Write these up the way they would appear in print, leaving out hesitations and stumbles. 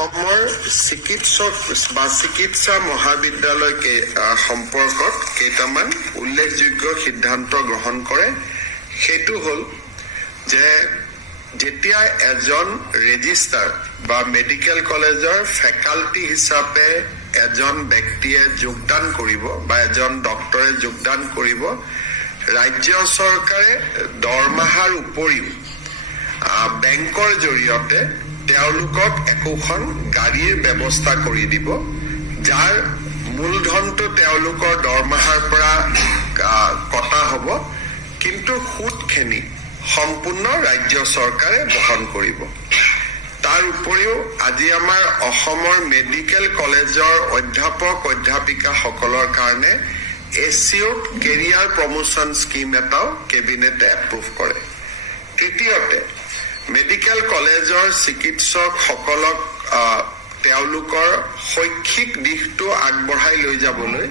অসমৰ চিকিৎসক বা চিকিৎসা মহাবিদ্যালয় সম্পৰ্কত কেইটামান উল্লেখযোগ্য সিদ্ধান্ত গ্ৰহণ কৰে। সেইটো হ'ল যে যেতিয়া এজন ৰেজিষ্ট্ৰাৰ বা মেডিকেল কলেজৰ ফেকাল্টি হিচাপে এজন ব্যক্তিয়ে যোগদান কৰিব বা এজন ডক্টৰে যোগদান কৰিব, ৰাজ্য চৰকাৰে দৰমহাৰ উপৰিও বেংকৰ জৰিয়তে তেওঁলোকক একোখন গাড়ীৰ ব্যৱস্থা কৰি দিব, যাৰ মূলধনটো তেওঁলোকৰ দৰমহাৰ পৰা কটা হ'ব, কিন্তু সুদখিনি সম্পূৰ্ণ ৰাজ্য চৰকাৰে বহন কৰিব। তাৰ উপৰিও আজি আমাৰ অসমৰ মেডিকেল কলেজৰ অধ্যাপক অধ্যাপিকাসকলৰ কাৰণে এচিউড কেৰিয়াৰ প্ৰমোচন স্কিম এটাও কেবিনেটে এপ্ৰুভ কৰে। তৃতীয়তে, মেডিকেল কলেজৰ চিকিৎসকসকলক তেওঁলোকৰ শৈক্ষিক দিশটো আগবঢ়াই লৈ যাবলৈ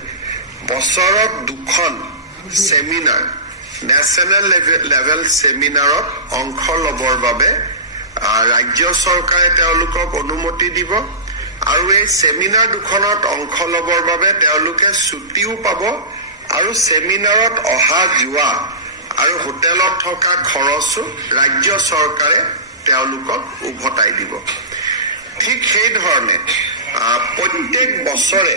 বছৰত 2খন ছেমিনাৰ, নেশ্যনেল লেভেল ছেমিনাৰত অংশ ল'বৰ বাবে ৰাজ্য চৰকাৰে তেওঁলোকক অনুমতি দিব, আৰু এই ছেমিনাৰ 2খনত অংশ ল'বৰ বাবে তেওঁলোকে ছুটিও পাব, আৰু ছেমিনাৰত অহা যোৱা আৰু হোটেলত থকা খৰচো ৰাজ্য চৰকাৰে তেওঁলোকক উভতাই দিব। ঠিক সেইধৰণে প্ৰত্যেক বছৰে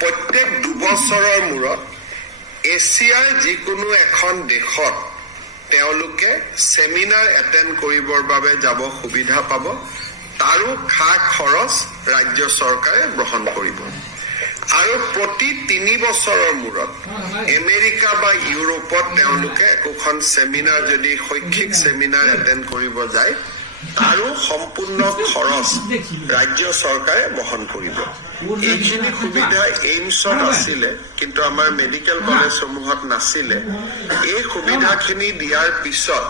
প্ৰত্যেক 2 বছৰৰ মূৰত এছিয়াৰ যিকোনো এখন দেশত তেওঁলোকে ছেমিনাৰ এটেণ্ড কৰিবৰ বাবে যাব সুবিধা পাব, তাৰো খা খৰচ ৰাজ্য চৰকাৰে গ্ৰহণ কৰিব। আৰু প্ৰতি 3 বছৰৰ মূৰত আমেৰিকা বা ইউৰোপত তেওঁলোকে একোখন ছেমিনাৰ যদি শৈক্ষিক ছেমিনাৰ এটেণ্ড কৰিব যায়, তাৰো সম্পূৰ্ণ খৰচ ৰাজ্য চৰকাৰে বহন কৰিব। এইখিনি সুবিধা এইমছত আছিলে, কিন্তু আমাৰ মেডিকেল কলেজসমূহত নাছিলে। এই সুবিধাখিনি দিয়াৰ পিছত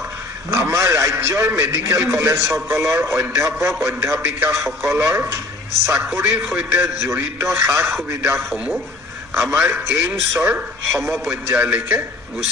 আমাৰ ৰাজ্যৰ মেডিকেল কলেজসকলৰ অধ্যাপক অধ্যাপিকাসকলৰ চাকৰিৰ সৈতে জড়িত সা সুবিধাসমূহ আমাৰ এইমছৰ সমপৰ্যায়লৈকে গুচি